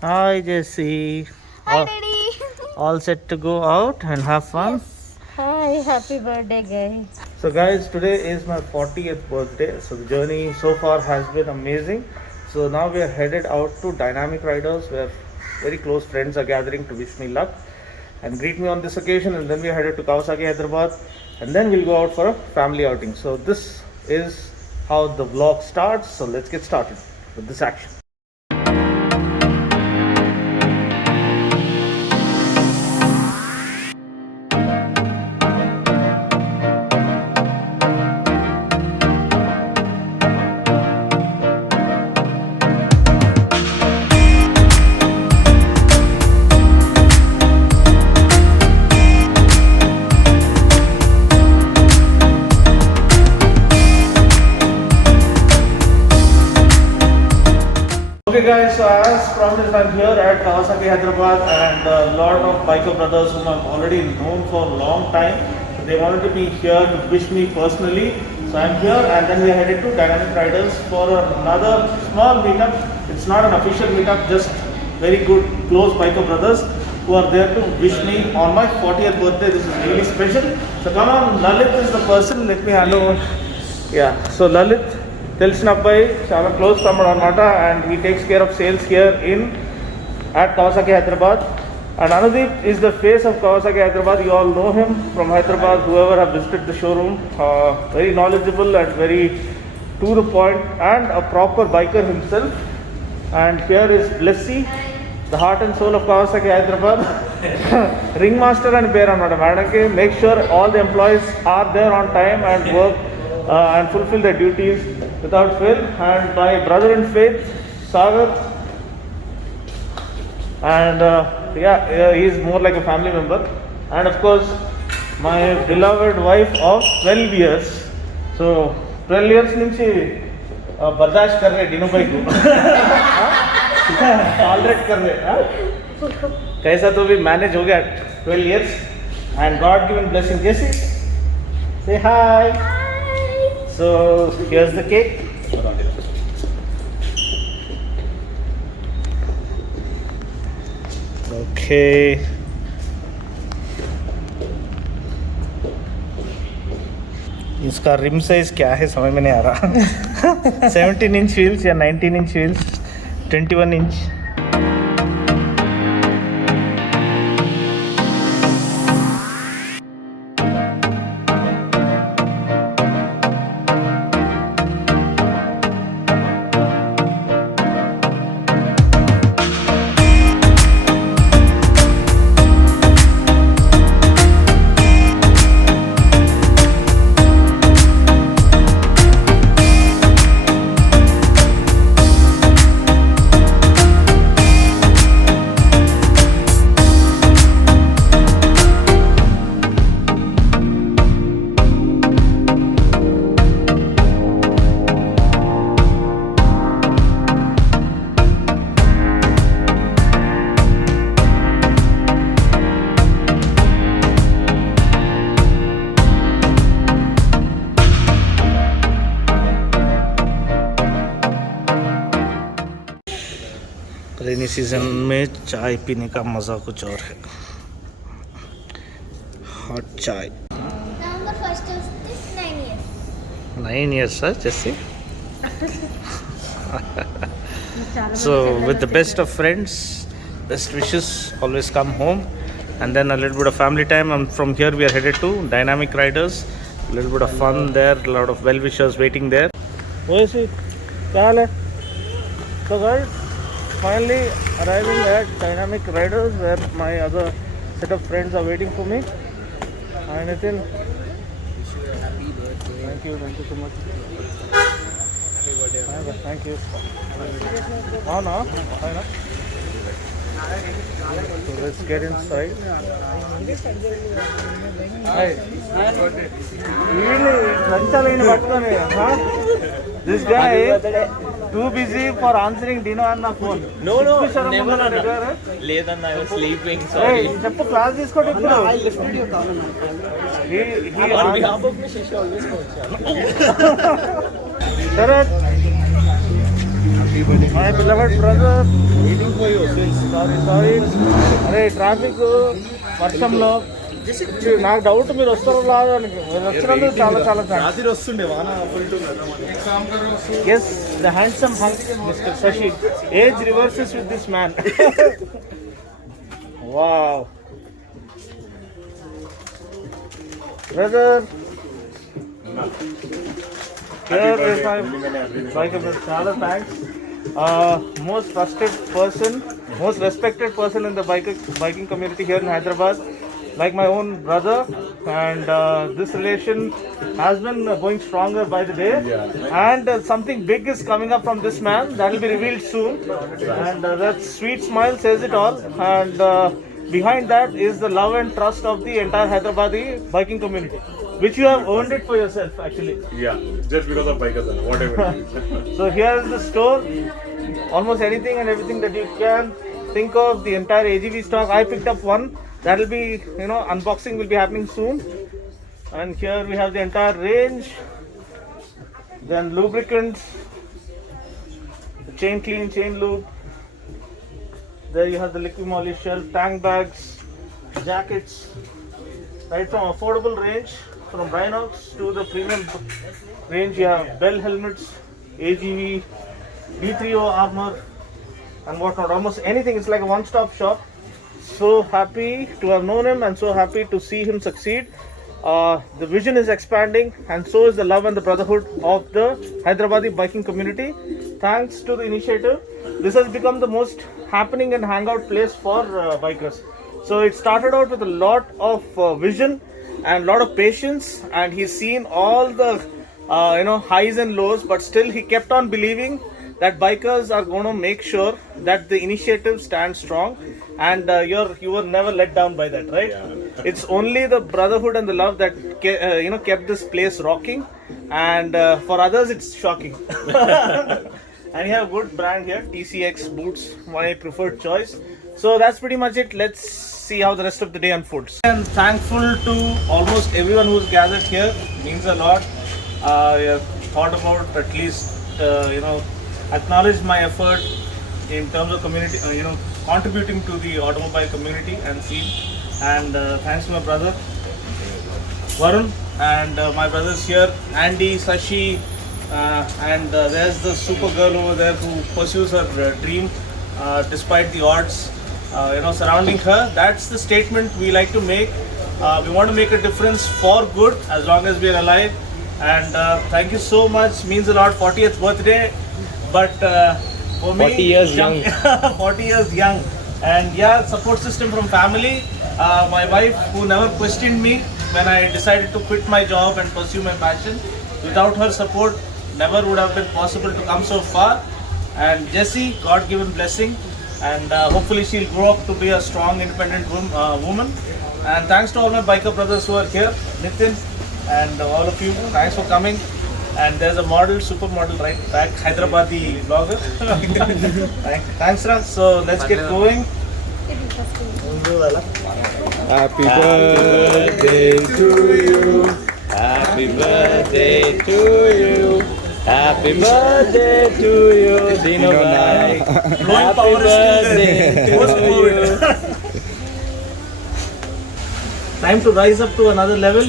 Hi Jessie. Hi, All, Daddy. all set to go out and have fun. Yes. Hi, happy birthday, guys. So guys, today is my 40th birthday. So the journey so far has been amazing. So now we are headed out to Dynamic Riders where very close friends are gathering to wish me luck and greet me on this occasion, and then we are headed to Kawasaki Hyderabad, and then we'll go out for a family outing. So this is how the vlog starts. So let's get started with this action. Okay guys, so as promised, I'm here at Kawasaki Hyderabad, and a lot of biker brothers whom I've already known for a long time. So they wanted to be here to wish me personally. So I'm here, and then we are headed to Dynamic Riders for another small meetup. It's not an official meetup, just very good close biker brothers who are there to wish me on my 40th birthday. This is really special. So come on, Lalit is the person. Let me hand over. Yeah, so Lalit తెలిసిన అబ్బాయి చాలా close తమ్ముడు అనమాట, and he takes care of sales here in at Kawasaki Hyderabad. And Anudeep is the face of Kawasaki Hyderabad. You all know him from Hyderabad, whoever have visited the showroom. Very knowledgeable and very to the point, and a proper biker himself. And here is Blessy, the heart and soul of Kawasaki Hyderabad. Ringmaster and Bear anamata madamki. Make sure all the employees are there on time and work and fulfill their duties without fail. And my brother in faith, Sagar, and he's more like a family member. And of course, my beloved wife of 12 years. So 12 years nunchi bardasht kar rahe Dinu bhai ko. Tolerate kar rahe. Kaisa to bhi manage ho gaya 12 years, and God given blessing. Jesse, say hi. So here's the cake. Okay. इसका rim size क्या है समझ में नहीं आ रहा. 17 inch wheels या 19 inch wheels, 21 inch. Rainy season में चाय पीने का मज़ा कुछ और है. हॉट चाय. November 1st is this 9 years. 9 years, sir, Jesse. So with the best of friends, best wishes, always come home, and then a little bit of family time. And from here we are headed to Dynamic Riders. A little bit of fun there, a lot of well-wishers waiting there. Where is he? क्या हाल है? So guys, finally arriving at Dynamic Riders, where my other set of friends are waiting for me. Hi Nitin. Thank you so much. Happy birthday. Thank you. Oh no. So let's get inside. Hi. This guy too busy for answering Dino and the phone. No, never. Ledan, I was sleeping. Sorry. Hey, చెప్పు class తీసుకోండి ఇప్పుడు. I lifted your call on my call. He On behalf of me, Shishi always coach. Sharat, my beloved brother, waiting for you since sorry అరే traffic వర్షంలో నాకు doubt మీరు వస్తారో రాదో అని మీరు వచ్చినందుకు చాలా చాలా రాత్రి వస్తుండే వాన as the handsome hunk mister Shashi age reverses with this man wow brother here is my biker brother. Chala thanks. Most trusted person, most respected person in the biking community here in Hyderabad, like my own brother, and this relation has been going stronger by the day. And something big is coming up from this man that will be revealed soon. And that sweet smile says it all. And behind that is the love and trust of the entire Hyderabadi biking community, which you have earned it for yourself actually. Yeah, just because of bikers and whatever it is. So here is the store. Almost anything and everything that you can think of, the entire AGV stock. I picked up one. That will be, unboxing will be happening soon. And here we have the entire range. Then lubricants, the chain clean, chain lube. There you have the liquid moly shelf, tank bags, jackets. Right from affordable range, from Rhinox to the premium range, you have Bell helmets, AGV, D3O armor, and whatnot. Almost anything. It's like a one-stop shop. So happy to have known him and so happy to see him succeed. The vision is expanding and so is the love and the brotherhood of the Hyderabadi biking community. Thanks to the initiative, this has become the most happening and hangout place for bikers. So it started out with a lot of vision and lot of patience, and he's seen all the highs and lows, but still he kept on believing that bikers are going to make sure that the initiative stands strong, and you were never let down by that, right? It's only the brotherhood and the love that kept this place rocking, and for others it's shocking. And you have a good brand here, TCX boots, my preferred choice. So that's pretty much it. Let's see how the rest of the day unfolds. I'm thankful to almost everyone who's gathered here. It means a lot. I have thought about at least, acknowledge my effort in terms of community, contributing to the automobile community and scene. And thanks to my brother Varun and my brothers here, Andy, Sashi, and there's the super girl over there who pursues her dream despite the odds surrounding her. That's the statement we like to make. We want to make a difference for good as long as we are alive. And thank you so much. Means a lot. 40th birthday, but for me, 40 years young. 40 years young, and support system from family. My wife, who never questioned me when I decided to quit my job and pursue my passion. Without her support, never would have been possible to come so far. And Jessie, God-given blessing, and hopefully she'll grow up to be a strong, independent woman. And thanks to all my biker brothers who are here, Nitin and all of you. Thanks for coming. And there's a model, supermodel right back, Hyderabadi vlogger. Thanks, Ram. So let's get going. Happy birthday to you. Happy birthday to you. Happy birthday to you, Dino Bhai. Blowing Happy power is still birthday there. to you. Time to rise up to another level.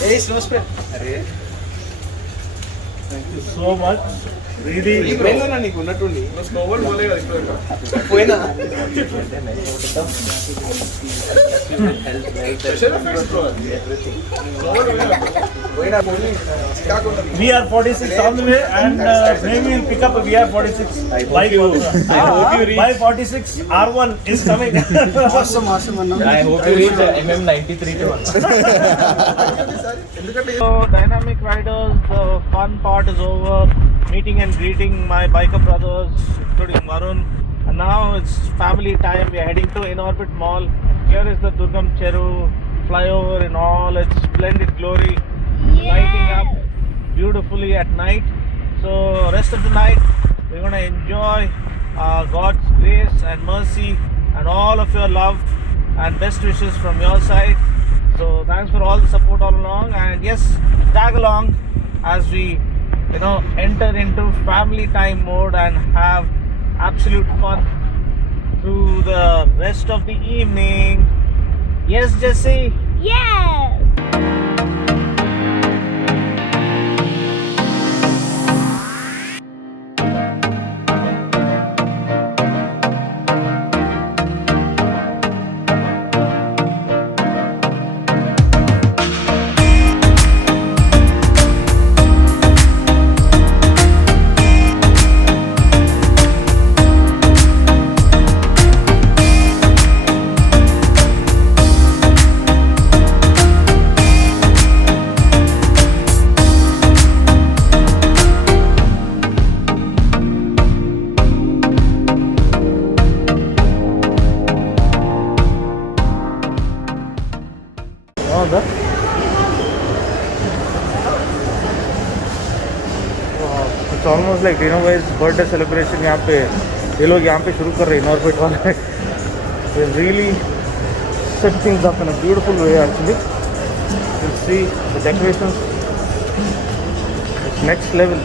Hey, slow spread. Thank you so much. Really. నీకు ఉన్నట్టుండి We are 46 on the way, and maybe we'll pick up a VR 46 bike also. I hope you reach. By 46 R1 is coming. I hope you reach MM93 too. So dynamic riders, the fun part is over. Meeting and greeting my biker brothers, including Varun. And now it's family time. We are heading to In-Orbit Mall. Here is the Durgam Cheru flyover in all its splendid glory, lighting up beautifully at night. So rest of the night we're going to enjoy God's grace and mercy and all of your love and best wishes from your side. So thanks for all the support all along, and yes, tag along as we enter into family time mode and have absolute fun through the rest of the evening. Yes, Jesse? Yes! ಹೌದಾ? It's almost like Dino Bhai's birthday celebration. यहाँ पे ये लोग यहाँ पे शुरू कर रहे हैं इनॉर्बिट वाले. They really set things up in a beautiful way actually. You see the decorations. It's next level.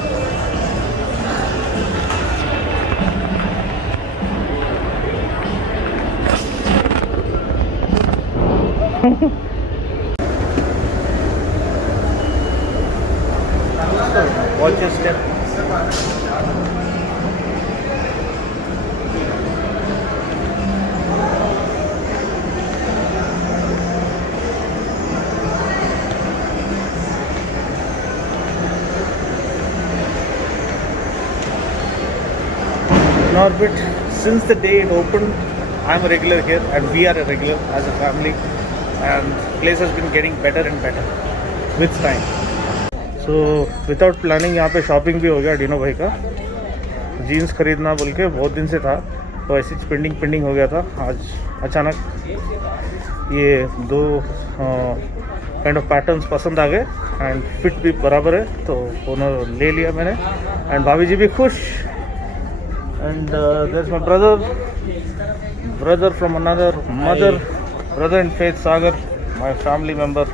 Watch your step. Norbit, since the day it opened, I'm a regular here and we are a regular as a family, and place has been getting better and better with time. So without planning यहाँ पे shopping भी हो गया डिनो भाई का. Jeans खरीदना बोल के बहुत दिन से था, तो ऐसी पेंडिंग हो गया था. आज अचानक ये दो काइंड ऑफ पैटर्न्स पसंद आ गए एंड फिट भी बराबर है, तो उन्होंने ले लिया मैंने. एंड भाभी जी भी खुश. And there is my brother from another mother, brother in faith, Sagar, my family member.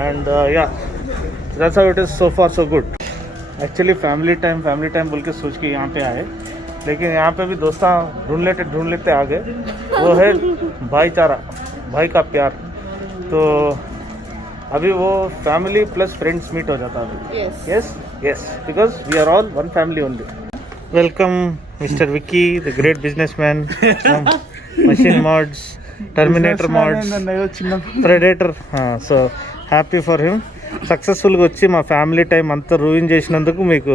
And yeah, that's how it is. So far so good. Actually family time बोल के सोच के यहाँ पे आए, लेकिन यहाँ पे भी दोस्ता ढूंढ लेते आ गए. वो है भाईचारा, भाई का प्यार. तो अभी वो फैमिली प्लस फ्रेंड्स मीट हो जाता है. Yes, because we are all one family only. Welcome Mr. Vicky, the great businessman from Machine Mods, Terminator Mods, Predator. So happy for him. సక్సెస్ఫుల్గా వచ్చి మా ఫ్యామిలీ టైం అంతా రూయిన్ చేసినందుకు మీకు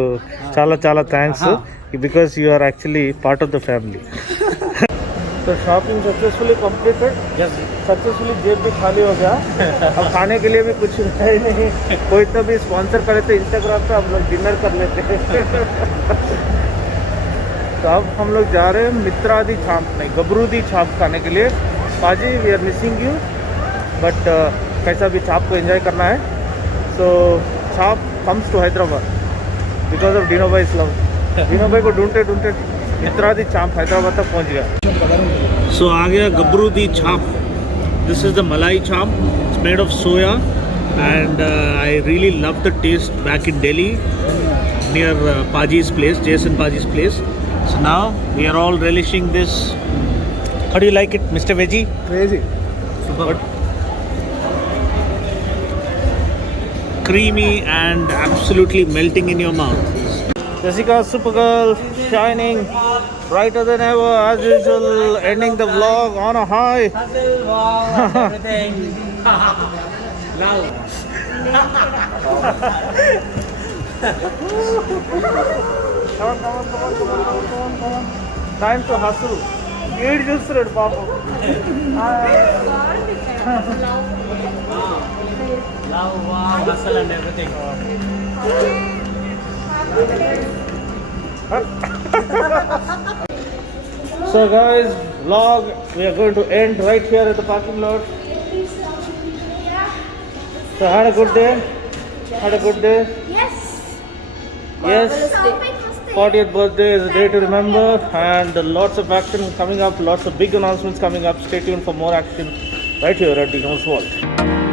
చాలా చాలా thanks, because you are actually part of the family. तो shopping successfully completed. Successfully जेब भी खाली हो गया. अब खाने के लिए भी कुछ है नहीं. कोई तो भी स्पॉन्सर करे तो इंस्टाग्राम पे हम लोग डिनर कर लेते हैं. तो अब हम लोग जा रहे हैं मित्रादी छाप, नहीं गबरूदी छाप खाने के लिए. पाजी we are missing you, but कैसा भी छाप को एंजॉय करना है. सो छाप comes to Hyderabad because of Dino भाई लव. डिनो भाई को ढूंढते मित्रादी छाप हैदराबाद तक पहुंच गया. सो आ गया गबरूदी छाप. दिस इज़ द मलाई छाप. It's made of soya and I really love the taste back in Delhi near Paji's place, Jason Paji's place. So now we are all relishing this. How do you like it, Mr. Veggie? Crazy. Super. Creamy and absolutely melting in your mouth. Jessica, Supergirl, shining brighter than ever as usual, ending the vlog on a high. Everything. Love. Come on. Time to hustle. Eat just red, Papa. Love, wow, hustle and everything. So guys, vlog we are going to end right here at the parking lot. So had a good day? Yes. Yes. Shopping was 40th birthday is a day to remember, and lots of action coming up, lots of big announcements coming up. Stay tuned for more action right here at the Nose Vault.